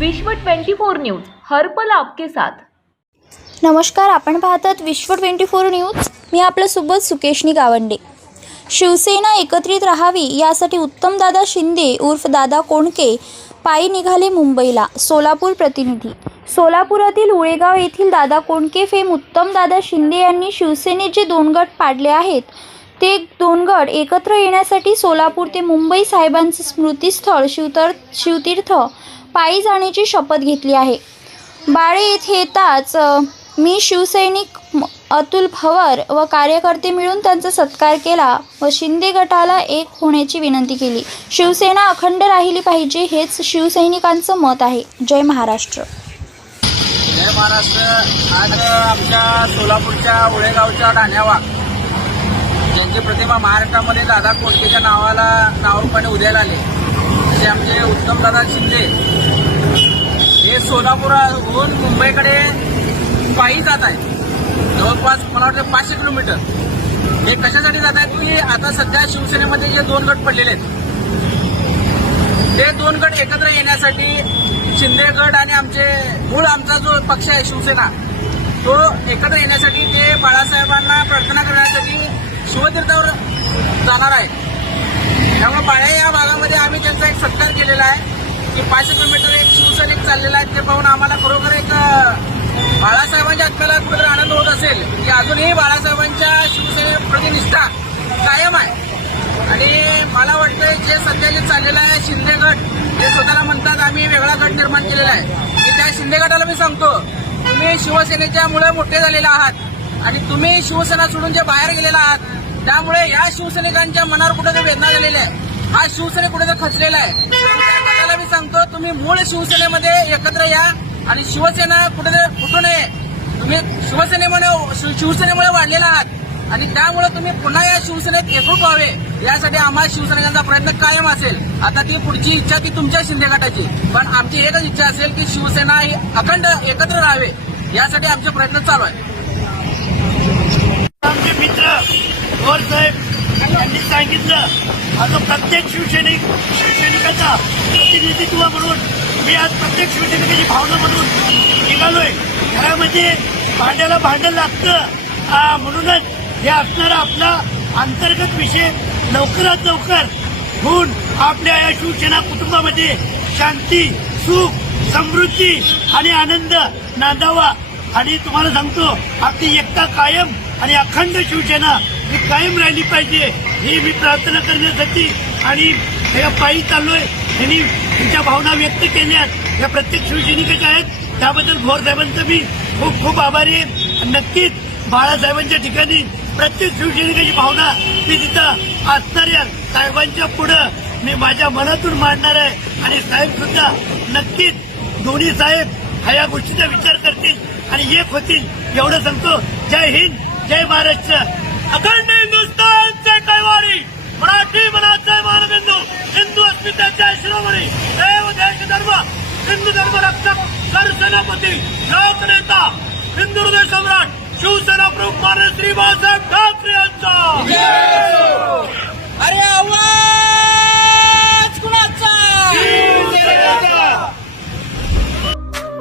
विश्व 24 न्यूज हर्पल आपके साथ. नमस्कार आपण पाहतात विश्व ट्वेंटी फोर न्यूज. मी आपल्यासोबत सुकेशनी गावंडे. शिवसेना एकत्रित राहावी यासाठी उत्तमदादा शिंदे उर्फ दादा कोणके पायी निघाले मुंबईला सोलापूर प्रतिनिधी. सोलापुरातील उळेगाव येथील दादा कोणके फेम उत्तमदादा शिंदे यांनी शिवसेनेचे दोन गट पाडले आहेत. ते दोन गट एकत्र येण्यासाठी सोलापूर ते मुंबई साहेबांचे स्मृतीस्थळ शिवतर शिवतीर्थ पायी जाण्याची शपथ घेतली आहे. बाळे येथे येताच मी शिवसैनिक अतुल भवर व कार्यकर्ते मिळून त्यांचा सत्कार केला व शिंदे गटाला एक होण्याची विनंती केली. शिवसेना अखंड राहिली पाहिजे हेच शिवसैनिकांचं मत आहे. जय महाराष्ट्र. जय महाराष्ट्र. आज आमच्या सोलापूरच्या उळेगावच्या ठाण्यावा ज्यांची प्रतिमा महाराष्ट्रामध्ये दादा कोंडकेच्या नावाला नावारूपाने उदयाला आले. जे आमचे उत्तमदादा शिंदे. हे सोलापुराहून मुंबईकडे पायी जात आहेत. जवळपास मला वाटतं पाचशे किलोमीटर. हे कशासाठी जात आहेत? की आता सध्या शिवसेनेमध्ये जे दोन गट पडलेले आहेत ते दोन गट एकत्र येण्यासाठी शिंदे गट आणि आमचे मूळ आमचा जो पक्ष आहे शिवसेना तो एकत्र येण्यासाठी ते बाळासाहेबांना प्रार्थना करण्यासाठी शिवतीर्थावर जाणार आहे. त्यामुळे बाळे या भागामध्ये आम्ही त्यांचा एक सत्कार केलेला आहे की पाचशे किलोमीटर एक शिवसैनिक चाललेला आहे ते पाहून आम्हाला खरोखर एक बाळासाहेबांच्या आत्म्याला कुठेतरी आनंद होत असेल की अजूनही बाळासाहेबांच्या शिवसेनेप्रती निष्ठा कायम आहे. आणि मला वाटतं जे सध्या जे चाललेलं आहे शिंदे गट जे स्वतःला म्हणतात आम्ही वेगळा गट निर्माण केलेला आहे. की त्या शिंदे गटाला मी सांगतो तुम्ही शिवसेनेच्या मुळे मोठे झालेले आहात आणि तुम्ही शिवसेना सोडून जे बाहेर गेलेला आहात त्यामुळे या शिवसैनिकांच्या मनावर कुठेतरी वेदना झालेली आहे हा शिवसेने कुठेतरी खचलेला आहे. त्या गटाला मी सांगतो तुम्ही मूळ शिवसेनेमध्ये एकत्र या आणि शिवसेना कुठेतरी कुठून नये. तुम्ही शिवसेनेमुळे शिवसेनेमुळे वाढलेला आहात. आणि त्यामुळे तुम्ही पुन्हा या शिवसेनेत एकरूप व्हावे. यासाठी आम्हाला शिवसैनिकांचा प्रयत्न कायम असेल. आता ती पुढची इच्छा ती तुमच्या शिंदे गटाची. पण आमची एकच इच्छा असेल की शिवसेना ही अखंड एकत्र राहावे. यासाठी आमचे प्रयत्न चालू आहेत. आमचे मित्र साहेब यांनी सांगितलं आता प्रत्येक शिवसैनिक शिवसैनिकाचा प्रतिनिधित्व म्हणून मी आज प्रत्येक शिवसैनिकाची भावना म्हणून निघालोय. घरामध्ये भांड्याला भांडं लागतं. म्हणूनच हे असणारा आपला अंतर्गत विषय लवकरात लवकर होऊन आपल्या या शिवसेना कुटुंबामध्ये शांती सुख समृद्धी आणि आनंद नांदावा. आणि तुम्हाला सांगतो आपली एकता कायम आणि अखंड शिवसेना ही कायम राहिली पाहिजे. ही मी प्रार्थना करण्यासाठी आणि हे पायी चाललोय. यांनी तिच्या भावना व्यक्त केल्यात. या प्रत्येक शिवसैनिकाच्या आहेत. त्याबद्दल भोर साहेबांचं मी खूप खूप आभारी आहे. नक्कीच बाळासाहेबांच्या ठिकाणी प्रत्येक शिवसैनिकाची भावना मी तिथं असणाऱ्या साहेबांच्या पुढं मी माझ्या मनातून मांडणार आहे. आणि साहेब सुद्धा नक्कीच दोन्ही साहेब हा या गोष्टीचा विचार करतील आणि एक होतील. एवढं सांगतो. जय हिंद जय महाराष्ट्र. अखंड हिंदुस्थानचे कैवारी मराठी मनाचे मानबिंदू हिंदू अस्मितेचे शिरोमणी देव देश धर्म हिंदू धर्म रक्षक सरसेनापती लोकनेता हिंदू हृदय सम्राट शिवसेना प्रमुख मान्य श्री बाळासाहेब ठाकरे यांचा. अरे आवाज